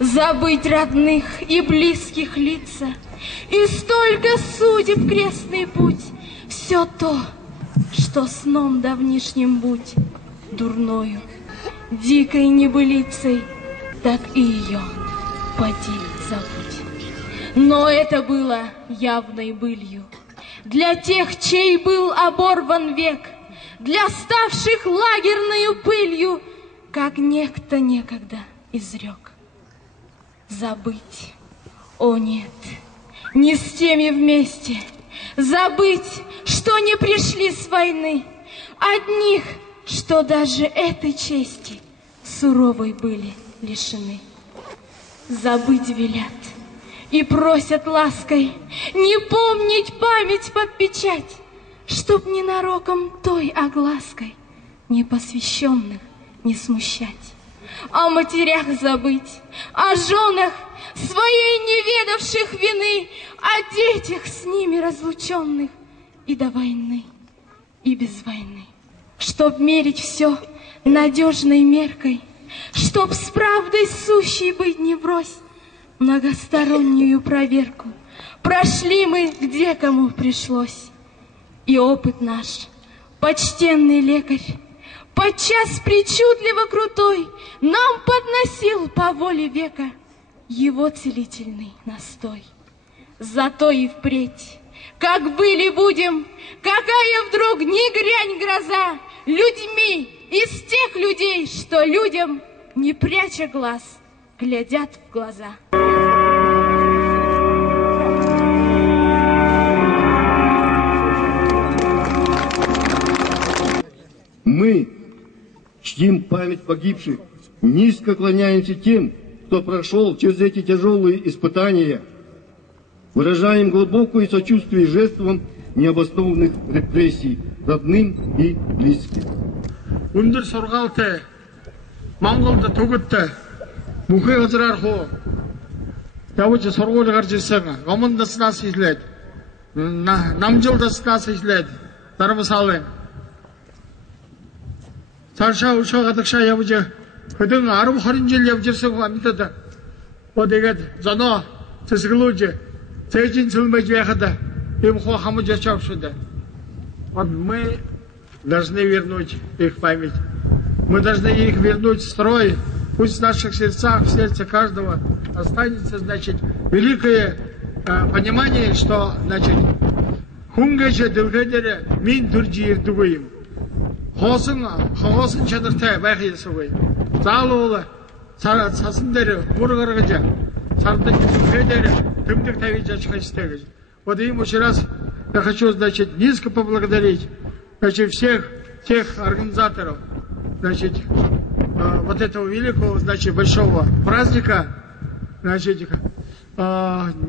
Забыть родных и близких лица, и столько судеб крестный путь, все то, что сном давнишним будь, дурною, дикой небылицей, так и ее поди забудь. Но это было явной былью для тех, чей был оборван век, для ставших лагерною пылью, как некто некогда изрек. Забыть, о нет, не с теми вместе, забыть, что не пришли с войны, одних, что даже этой чести суровой были лишены. Забыть велят и просят лаской не помнить память под печать, чтоб ненароком той оглаской непосвященных не смущать. О матерях забыть, о женах, своей не ведавших вины, о детях с ними разлученных и до войны, и без войны. Чтоб мерить все надежной меркой, чтоб с правдой сущей быть не врозь, многостороннюю проверку прошли мы, где кому пришлось. И опыт наш, почтенный лекарь, подчас причудливо крутой, нам подносил по воле века его целительный настой. Зато и впредь, как были будем, какая вдруг ни грянь гроза, людьми из тех людей, что людям, не пряча глаз, глядят в глаза. Мы чтим память погибших, низко клоняемся тем, кто прошел через эти тяжелые испытания. Выражаем глубокое сочувствие жертвам необоснованных репрессий, родным и близким. Өндөр сургаалтай Монголд төгөдтэй мөнхий газраар хуу явж сургууль гарч ирсэн гомон наснаас эхлээд намжил наснаас эхлээд Дармсалын цаашаа өшөө гадагшаа явж хөдөн 10-20 жил явж ирсэн амьтад тэгээд зоноо цэсгэлүүж цэжин цэлмэж байхад им хоо хамж очавшуда. Вот мы должны вернуть их память. Мы должны их вернуть в строй. Пусть в наших сердцах, в сердце каждого останется, значит, великое понимание, что, значит, хунгача дылгадере мин турджир дугуим. Хосын чадартай байх ясугай. Залуула сасындер мургаргажа. Сардан дылгадере тымдык тавич ачхачтай. Вот им еще раз я хочу, значит, низко поблагодарить, значит, всех тех организаторов, значит, вот этого великого, значит, большого праздника, значит,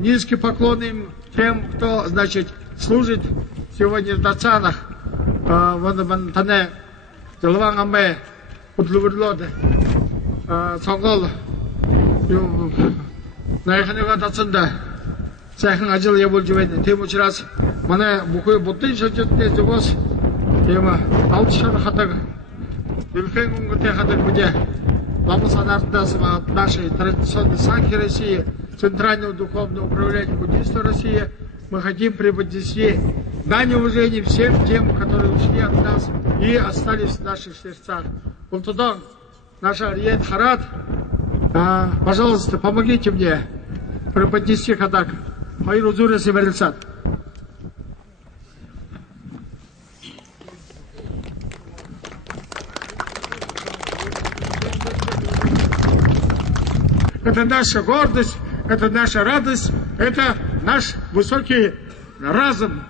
низкий поклон им тем, кто, значит, служит сегодня в Дацанах, в Тане, Делвангаме, Удлуверлоде, Сонгол, Наиханега Дацанда. Сайхан ажил явуулж байна. Тэм учраас манай бүхий буддын шилжилтний зүгээс тийм авч шар хадаг дэлхийн өнгөтэй хадаг бүдэ Ламус Анардас нашей традиционной Санхи России, Центрального духовного управления буддийства России, мы хотим преподнести дань уважения всем тем, которые ушли от нас и остались в наших сердцах. Ултудан, наша Ариет Харат, пожалуйста, помогите мне преподнести хадак. Хайру Зурес и Варильсат. Это наша гордость, это наша радость, это наш высокий разум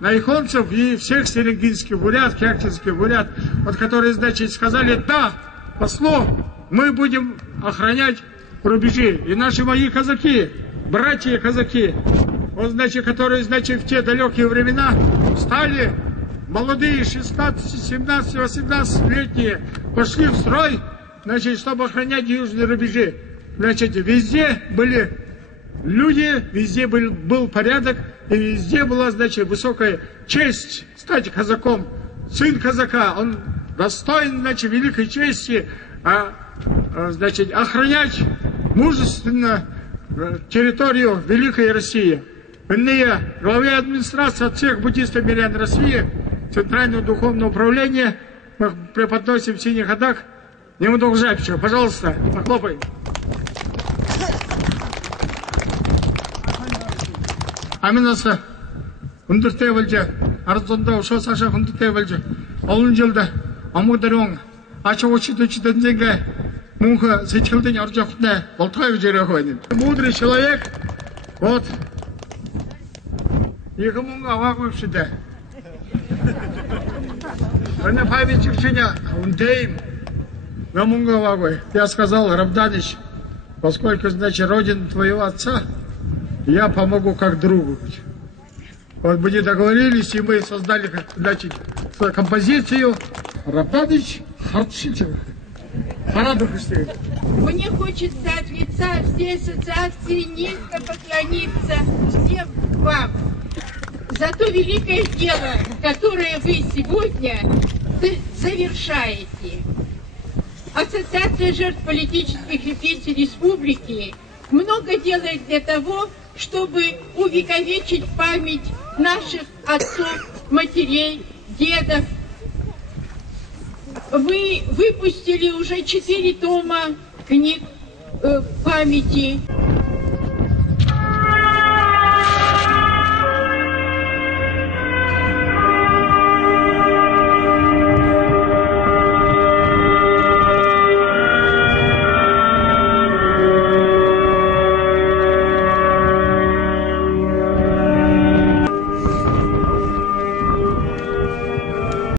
наихонцев и всех серенгинских бурят, кяхтинских бурят, вот которые, значит, сказали, да, послу, мы будем охранять рубежи. И наши мои казаки, братья казаки, вот, значит, которые, значит, в те далекие времена стали молодые, 16, 17, 18-летние, пошли в строй, значит, чтобы охранять южные рубежи. значит, везде были люди, везде был порядок, и везде была, значит, высокая честь стать казаком. Сын казака, он достоин, значит, великой чести, значит, охранять мужественно территорию Великой России. Иные главе администрации от всех буддистов мирян России, Центрального духовного управления, мы преподносим в синих ходах. Немного жабче, пожалуйста, похлопаем. Аминаса, хүндэртэй болж, арзондоо ушаа цаашаа хүндэртэй болж, олон жилд амударон ачаучидч дэнзэнгэ мөнх сэтгэлдэн орж явахтай болтгой гэж ярих байна. Мудрый человек, вот, их мөнгө аваагүй шидэ. Она память учения, он дейм, но мөнгө аваагүй. Я сказал, Равданич, поскольку, значит, родина твоего отца, я помогу как другу. Вот мы не договорились, и мы создали, значит, композицию Равданич Харчитин. Мне хочется от лица всей ассоциации низко поклониться всем вам за то великое дело, которое вы сегодня завершаете. Ассоциация жертв политических репрессий республики много делает для того, чтобы увековечить память наших отцов, матерей, дедов. Вы выпустили уже 4 тома книг памяти.